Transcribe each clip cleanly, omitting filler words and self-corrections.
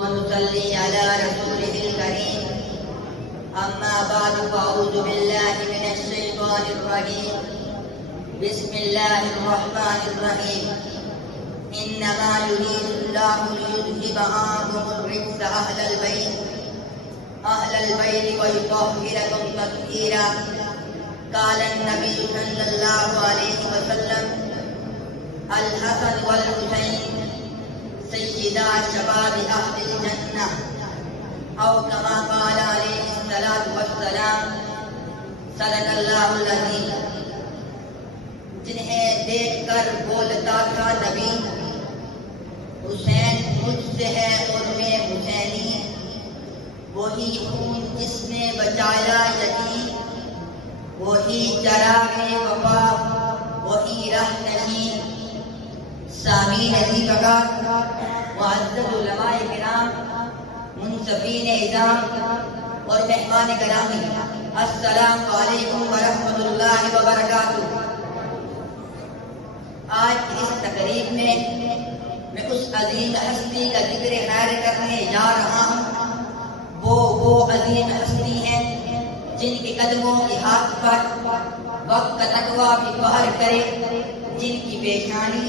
ونصلي على رسوله الكريم أما بعد فأعوذ بالله من الشيطان الرجيم بسم الله الرحمن الرحيم إنما يريد الله ليذهب عنكم الرجس أهل البيت ويطهركم تطهيرا قال النبي صلى الله عليه وسلم الحسن والحسين سيدا شباب أهل الجنة أو كما قال عليه الصلاة والسلام صدق الله العظيم. جنہیں دیکھ کر بولتا تھا نبی حسین مجھ سے ہے اور میں حسینی، وہی خون جس نے بچایا یتیم، وہی چراغ وفا، وہی رہنشین. سامعین عزیز وقار، معزز علماء کرام، منصفین اعظام اور مہمان گرامی، السلام علیکم ورحمۃ اللہ وبرکاتہ. آج اس تقریب میں اس عظیم ہستی کا ذکر خیر کرنے جا رہا ہوں. وہ عظیم ہستی ہیں جن کے قدموں کے ہاتھ پر وقت کا تقویٰ بھی فخر کرے، جن کی پیشانی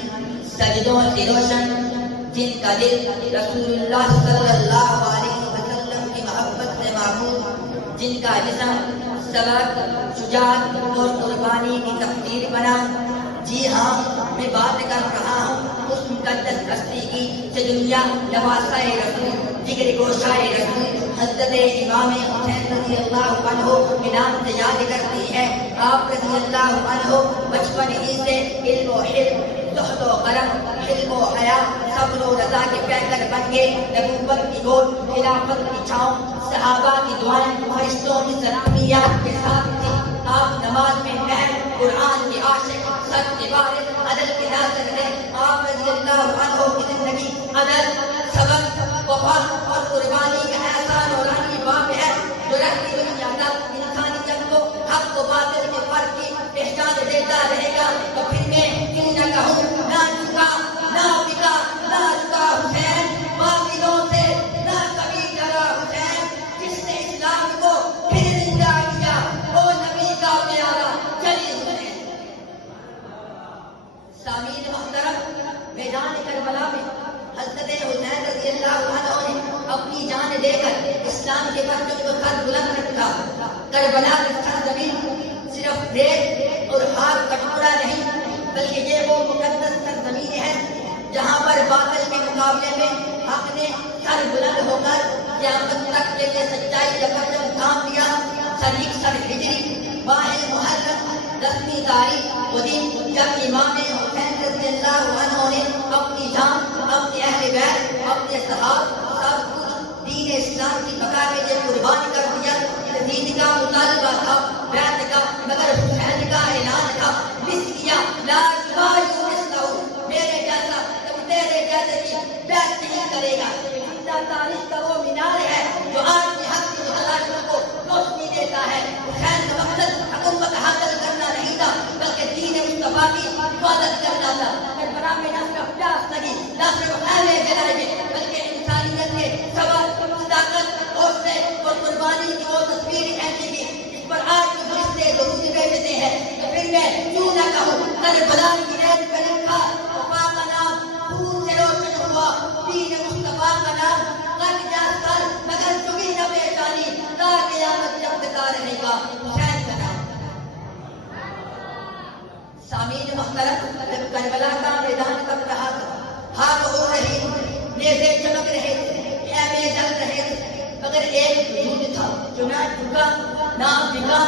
سجدوں سے روشن، جن کا دل رسول اللہ صلی اللہ علیہ وسلم کی محبت سے معمور، جن کا جسم صبر، شجاعت اور قربانی کی تفسیر بنا. جی ہاں، میں بات کر رہا ہوں اس مقدس ہستی کی سے دنیا نواسہ رسول، جگر گوشہ رسول، حضرت امام حسین رضی اللہ عنہ کے نام سے یاد کرتی ہے. آپ رضی اللہ عنہ بچپن ہی سے علم و حلم، زہد و کرم، حلم و حیا، صبر و رضا کے پیکر بن گئے. نبوت کی گود، خلافت کی چھاؤں، صحابہ کی دعائیں، فرشتوں کی سلامیات کے ساتھ تھی. آپ نماز میں اہم، قرآن کے عاشق، سب کے وارث، عدل کے ناظر ہیں. آپ رضی اللہ عنہ کی زندگی عدل، صبر، وفا اور قربانی کا ایسا نورانی باب ہے جو رہتی دنیا تک انسانیت کو حق و باطل کے فرق کی پہچان دیتا رہے گا. تو پھر میں کیوں نہ کہوں، نہ جھکا نہ بکا نہ جھکا حسین، باطلوں سے نہ کبھی ڈرا حسین، جس نے اسلام کو پھر زندہ کیا وہ نبی کا پیارا چلی حسین. سامعین محترم، میدان کربلا میں حضرت حسین رضی اللہ عنہ نے اپنی جان دے کر اسلام کے پرچم کو سر بلند رکھا. کربلا کی سرزمین صرف ریت اور خاک کا ٹکڑا نہیں، بلکہ یہ وہ مقدس سرزمین ہے جہاں پر باطل کے مقابلے میں حق نے سر بلند ہو کر قیامت تک کے لیے سچائی کا پرچم تھام دیا. سریق سر ہجری ماہ محرم رسمی تاریخ وہ دن جب امام حسین رضی اللہ عنہ نے اپنی جان، اپنے اہل بیت، اپنے صحابہ سب کچھ دین اسلام کی بقا کے لیے قربان کر دیا. دین کا مطالبہ تھا بیت کا، مگر حسین کا اعلان تھا مس کیا لا میرے جیسا تم تیرے جیسے کی بیت نہیں کرے گا. زندہ تاریخ کا وہ مینار ہے جو آج کی حق کی حالاتوں کو روشنی دیتا ہے. حسین کا مقصد حکومت حاصل کرنا نہیں تھا، بلکہ دین مصطفیٰ کی حفاظت کرنا تھا. کربلا میں نہ صرف پیاس لگی، نہ صرف خیمے جلائے گئے، بلکہ انسانیت کے صبر، صداقت، حوصلے اور قربانی کی وہ تصویر کھینچی گئی جس پر آج بھی فرشتے درود بھیجتے ہیں. تو پھر میں کیوں نہ کہوں، کربلا کی ریت پہ لکھا وفا کا نام خون سے روشن ہوا، دین مصطفیٰ کا نام کٹ جا سر مگر چکی نہ پیشانی، تا قیامت جب بتا رہے گا حسین کا نام. سامعین محترم، جب کربلا کا میدان کب رہا تھا، ہاتھ ہو رہے تھے، نیزے چمک رہے تھے، خیمے جل رہے تھے، مگر ایک وجود تھا جو نہ جھکا نہ بکا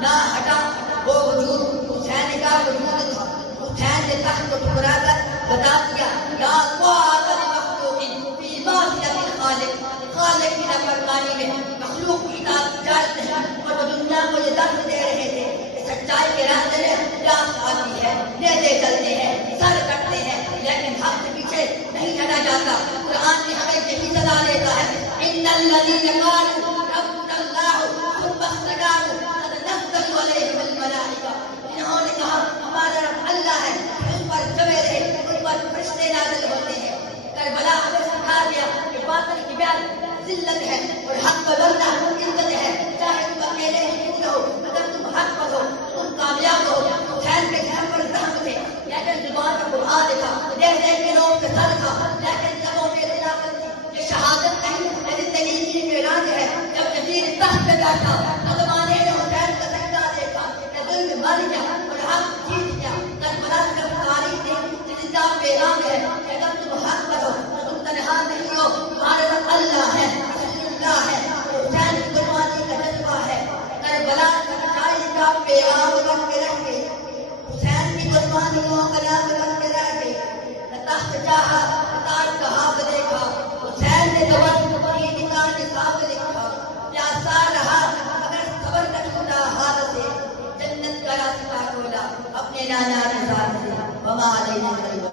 نہ ہٹا. وہ وجود حسین کا وجود تھا. حسین نے تخت کو ٹکرا کر بتا دیا لا طاعۃ لمخلوق فی معصیۃ الخالق، خالق کی نافرمانی میں مخلوق کی اطاعت جائز نہیں. اور وہ دنیا کو یہ درس دے رہے تھے کہ سچائی کے راستے میں پیاس آتی ہے، نیزے چلتے ہیں، سر کٹتے ہیں، لیکن حق سے پیچھے نہیں ہٹا جاتا. قرآن میں ہمیں یہی سزا دیتا ہے ان الذین قالوا ربنا اللہ ثم استقاموا تتنزل علیہم الملائکہ. انہوں نے کہا ہمارا رب اللہ ہے، اس پر جمے رہے، اس پر فرشتے نازل ہوتے ہیں. کربلا ہمیں سکھا دیا کہ کہ باطل کی بیعت ذلت ہے اور حق پر لڑنا عزت ہے. چاہے تم اکیلے ہی رہو، اگر تم حق پر ہو تو تم کامیاب ہو. حسین کے گھر پر رحم تھے لیکن زبان پر قرآن لکھا، دیکھ دیکھ کے لوگ پہ سر تھا لیکن لبوں پہ صداقت تھی. یہ شہادت نہیں، یہ زندگی کی میراث ہے. جب یزید تخت پہ بیٹھا تو زمانے نے حسین کا سجدہ دیکھا کہ ظلم مر گیا اور حق جیت گیا. کربلا کی تاریخ نے زندہ پیغام ہے کہ اگر تم حق پر ہو تو تم تنہا نہیں ہو، تمہارے ساتھ اللہ ہے، اللہ ہے. حسین کی قربانی کا جذبہ ہے. کربلا کی سچائی کا پیغام بن کے رہ گئی. حسین کی قربانیوں کا نام بن کے رہ گئی. تخت چاہا، تاج کا ہاتھ دیکھا، حسین نے تو دین کا نصاب لکھا. پیاسا رہا مگر صبر کا چھوٹا ہاتھ سے جنت کا راستہ کھولا اپنے نانا کے ساتھ سے. وما علینا